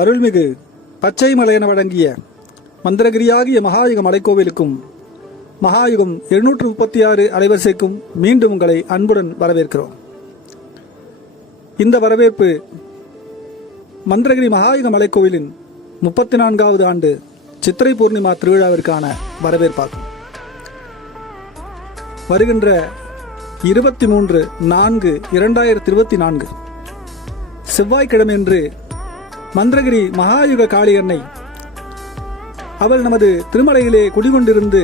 அருள்மிகு பச்சை மலையென வழங்கிய மந்திரகிரியாகிய மகாயுக மலைக்கோவிலுக்கும் மகாயுகம் 736 அலைவரிசைக்கும் மீண்டும் உங்களை அன்புடன் வரவேற்கிறோம். இந்த வரவேற்பு மந்திரகிரி மகாயுக மலைக்கோவிலின் 34வது ஆண்டு சித்திரை பூர்ணிமா திருவிழாவிற்கான வரவேற்பாகும். வருகின்ற 23/4/2024 செவ்வாய்க்கிழமையன்று மந்திரகிரி மகாயுக காளி அன்னை அவள் நமது திருமலையிலே குடிகொண்டிருந்து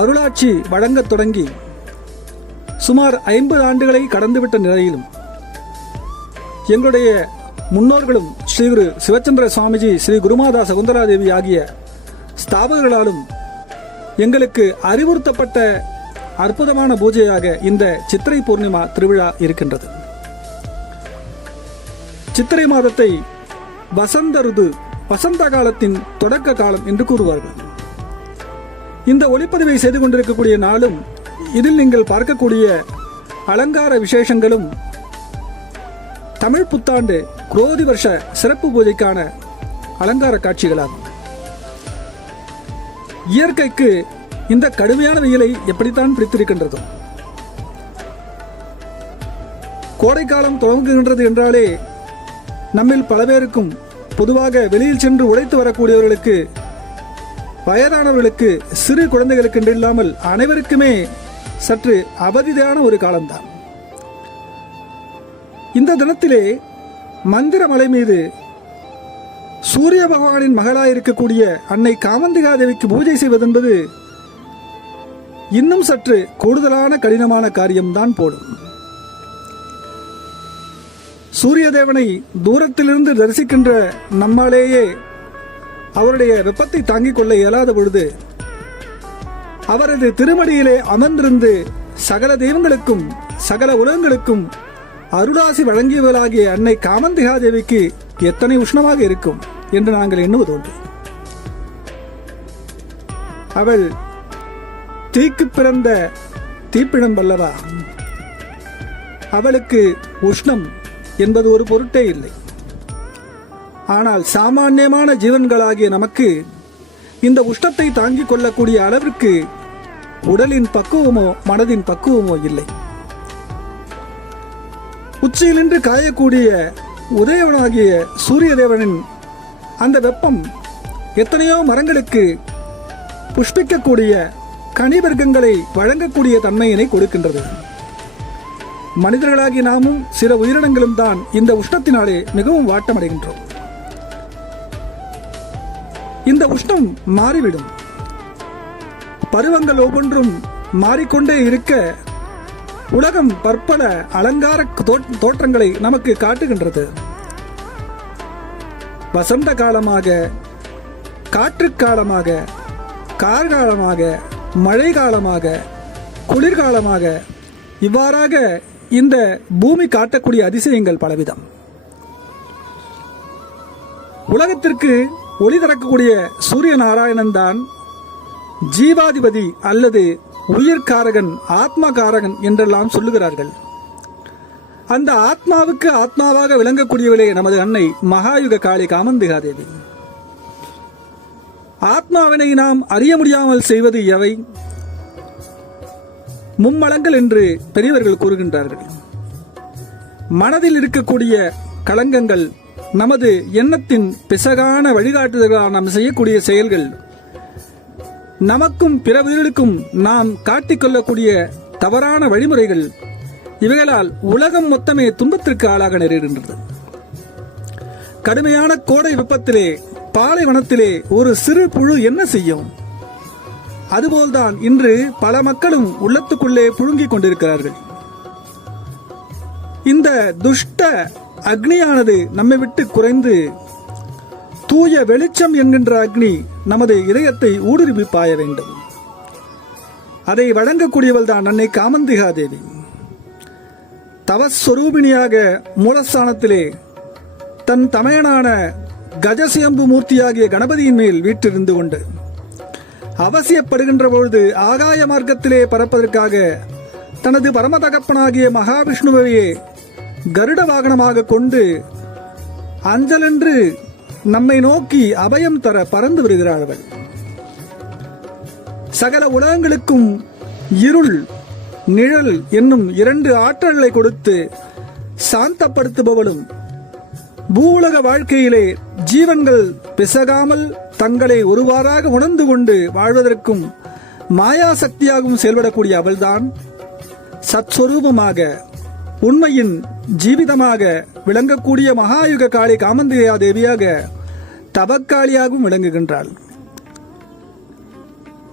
அருளாட்சி வழங்கத் தொடங்கி சுமார் 50 ஆண்டுகளை கடந்துவிட்ட நிலையிலும் எங்களுடைய முன்னோர்களும் ஸ்ரீ குரு சிவச்சந்திர சுவாமிஜி, ஸ்ரீ குருமாதா சகுந்தலாதேவி ஆகிய ஸ்தாபகர்களாலும் எங்களுக்கு அறிவுறுத்தப்பட்ட அற்புதமான பூஜையாக இந்த சித்திரை பூர்ணிமா திருவிழா இருக்கின்றது. சித்திரை மாதத்தை வசந்த காலத்தின் தொடக்க காலம் என்று கூறுவார்கள். இந்த ஒளிப்பதிவை செய்து கொண்டிருக்கக்கூடிய நாளும் இதில் நீங்கள் பார்க்கக்கூடிய அலங்கார விசேஷங்களும் தமிழ் புத்தாண்டு குரோதி வருஷ சிறப்பு பூஜைக்கான அலங்கார காட்சிகளாகும். இயற்கைக்கு இந்த கடுமையான வெயிலை எப்படித்தான் பிடித்திருக்கின்றதோ, கோடைக்காலம் தொடங்குகின்றது என்றாலே நம்மில் பல பேருக்கும், பொதுவாக வெளியில் சென்று உழைத்து வரக்கூடியவர்களுக்கு, வயதானவர்களுக்கு, சிறு குழந்தைகளுக்கு என்று இல்லாமல் அனைவருக்குமே சற்று அவதியான ஒரு காலம்தான். இந்த தினத்திலே மந்திரமலை மீது சூரிய பகவானின் மகளாயிருக்கக்கூடிய அன்னை காமந்திகாதேவிக்கு பூஜை செய்வதென்பது இன்னும் சற்று கூடுதலான கடினமான காரியம்தான் போடும். சூரிய தேவனை தூரத்திலிருந்து தரிசிக்கின்ற நம்மாலேயே அவருடைய வெப்பத்தை தாங்கிக் கொள்ள இயலாத பொழுது அவரது திருமடியிலே அமர்ந்திருந்து சகல தெய்வங்களுக்கும் சகல உலகங்களுக்கும் அருளாசி வழங்கியவளாகிய அன்னை காமந்திகாதேவிக்கு எத்தனை உஷ்ணமாக இருக்கும் என்று நாங்கள் எண்ணுவதோன்று. அவள் தீக்கு பிறந்த தீப்பிழம்பல்லவா, அவளுக்கு உஷ்ணம் என்பது ஒரு பொருட்டே இல்லை. ஆனால் சாமானியமான ஜீவன்களாகிய நமக்கு இந்த உஷ்ணத்தை தாங்கிக் கொள்ளக்கூடிய அளவிற்கு உடலின் பக்குவமோ மனதின் பக்குவமோ இல்லை. உச்சியிலின்று காயக்கூடிய உதயவனாகிய சூரிய தேவனின் அந்த வெப்பம் எத்தனையோ மரங்களுக்கு புஷ்பிக்கக்கூடிய கனிவர்க்கங்களை வழங்கக்கூடிய தன்மையினை கொடுக்கின்றது. மனிதர்களாகி நாமும் சில உயிரினங்களும் தான் இந்த உஷ்ணத்தினாலே மிகவும் வாட்டமடைகின்றோம். இந்த உஷ்ணம் மாறிவிடும். பருவங்கள் ஒவ்வொன்றும் மாறிக்கொண்டே இருக்க உலகம் பற்பல அலங்கார தோற்றங்களை நமக்கு காட்டுகின்றது. வசந்த காலமாக, காற்று காலமாக, கார்காலமாக, மழை காலமாக, குளிர்காலமாக, இவ்வாறாக இந்த பூமி காட்டக்கூடிய அதிசயங்கள் பலவிதம். உலகத்திற்கு ஒளி தரக்கூடிய சூரிய நாராயணன் தான் ஜீவாதிபதி அல்லது உயிர்காரகன், ஆத்மகாரகன் என்றெல்லாம் சொல்லுகிறார்கள். அந்த ஆத்மாவுக்கு ஆத்மாவாக விளங்கக்கூடியவளே நமது அன்னை மகாயுக காளி காமந்திகாதேவி. ஆத்மாவினை நாம் அறிய முடியாமல் செய்வது எவை? மும்மலங்கள் என்று பெரியவர்கள் கூறுகின்றார்கள். மனதில் இருக்கக்கூடிய களங்கங்கள், நமது எண்ணத்தின் பிசகான வழிகாட்டுதலால் நாம் செய்யக்கூடிய செயல்கள், நமக்கும் பிற உயிர்களுக்கும் நாம் காட்டிக்கொள்ளக்கூடிய தவறான வழிமுறைகள், இவைகளால் உலகம் மொத்தமே துன்பத்திற்கு ஆளாக நேரிடுகின்றது. கடுமையான கோடை வெப்பத்திலே, பாலைவனத்திலே ஒரு சிறு புழு என்ன செய்யும்? அதுபோல்தான் இன்று பல மக்களும் உள்ளத்துக்குள்ளே புழுங்கிக் கொண்டிருக்கிறார்கள். இந்த துஷ்ட அக்னியானது நம்மை விட்டு குறைந்து தூய வெளிச்சம் என்கின்ற அக்னி நமது இதயத்தை ஊடுருவி பாய வேண்டும். அதை வழங்கக்கூடியவள் தான் அன்னை காமந்திகாதேவி. தவஸ்வரூபிணியாக மூலஸ்தானத்திலே தன் தமையனான கஜசியம்பு மூர்த்தியாகிய கணபதியின் மேல் வீற்றிருந்து கொண்டு அவசியப்படுகின்ற பொழுது ஆகாய மார்க்கத்திலே பறப்பதற்காக தனது பரம தகப்பனாகிய மகாவிஷ்ணுவையே கருட வாகனமாக கொண்டு அஞ்சலென்று நம்மை நோக்கி அபயம் தர பறந்து வருகிறாள் அவள். சகல உலகங்களுக்கும் இருள், நிழல் என்னும் 2 ஆற்றல்களை கொடுத்து சாந்தப்படுத்துபவளும், பூவுலக வாழ்க்கையிலே ஜீவன்கள் பிசகாமல் தங்களை ஒருவாறாக உணர்ந்து கொண்டு வாழ்வதற்கும் மாயா சக்தியாகவும் செயல்படக்கூடிய அவள்தான் சத்ஸ்வரூபமாக, உண்மையின் ஜீவிதமாக விளங்கக்கூடிய மகாயுக காளி காமந்தேயா தேவியாக, தபக்காளியாகவும் விளங்குகின்றாள்.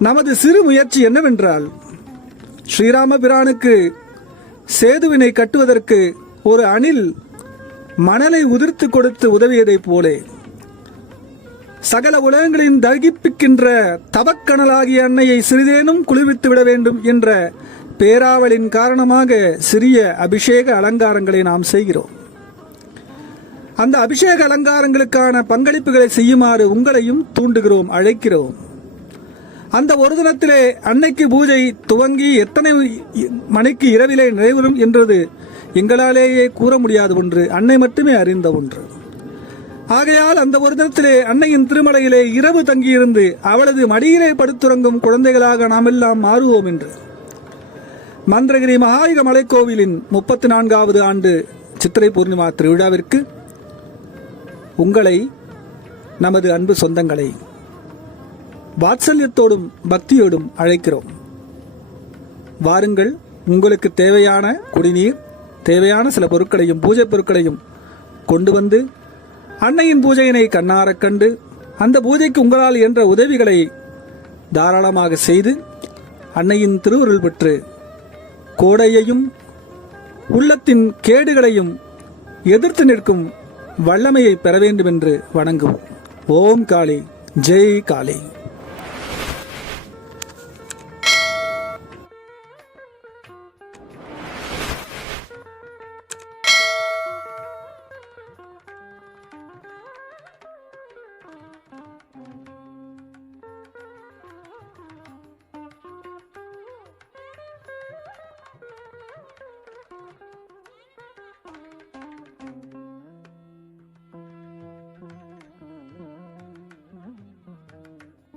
நமது சிறு முயற்சி என்னவென்றால், ஸ்ரீராம பிரானுக்கு சேதுவினை கட்டுவதற்கு ஒரு அணில் மணலை உதிர்த்து கொடுத்து உதவியதைப் போலே சகல உலகங்களின் தகிப்பிக்கின்ற தவக்கணலாகிய அன்னையை சிறிதேனும் குளிர்வித்து விட வேண்டும் என்ற பேராவலின் காரணமாக சிறிய அபிஷேக அலங்காரங்களை நாம் செய்கிறோம். அந்த அபிஷேக அலங்காரங்களுக்கான பங்களிப்புகளை செய்யுமாறு உங்களையும் தூண்டுகிறோம், அழைக்கிறோம். அந்த ஒரு தினத்திலே அன்னைக்கு பூஜை துவங்கி எத்தனை மணிக்கு இரவிலே நிறைவுறும் என்றது எங்களாலேயே கூற முடியாத ஒன்று, அன்னை மட்டுமே அறிந்த ஒன்று. ஆகையால் அந்த ஒரு தினத்திலே அன்னையின் திருமலையிலே இரவு தங்கியிருந்து அவளது மடியிலே படுத்துறங்கும் குழந்தைகளாக நாம் எல்லாம் மாறுவோம் என்று மந்திரகிரி மகாயுக மலைக்கோவிலின் 34வது ஆண்டு சித்திரை பூர்ணிமா திருவிழாவிற்கு உங்களை, நமது அன்பு சொந்தங்களை வாத்சல்யத்தோடும் பக்தியோடும் அழைக்கிறோம். வாருங்கள், உங்களுக்கு தேவையான குடிநீர், தேவையான சில பொருட்களையும் பூஜை பொருட்களையும் கொண்டு வந்து அன்னையின் பூஜையினை கண்ணாரக் கண்டு அந்த பூஜைக்கு உங்களால் என்ற உதவிகளை தாராளமாக செய்து அன்னையின் திருவருள் பெற்று கோடையையும் உள்ளத்தின் கேடுகளையும் எதிர்த்து நிற்கும் வல்லமையை பெற வேண்டும் என்று வணங்குவோம். ஓம் காளி, ஜெய் காளி.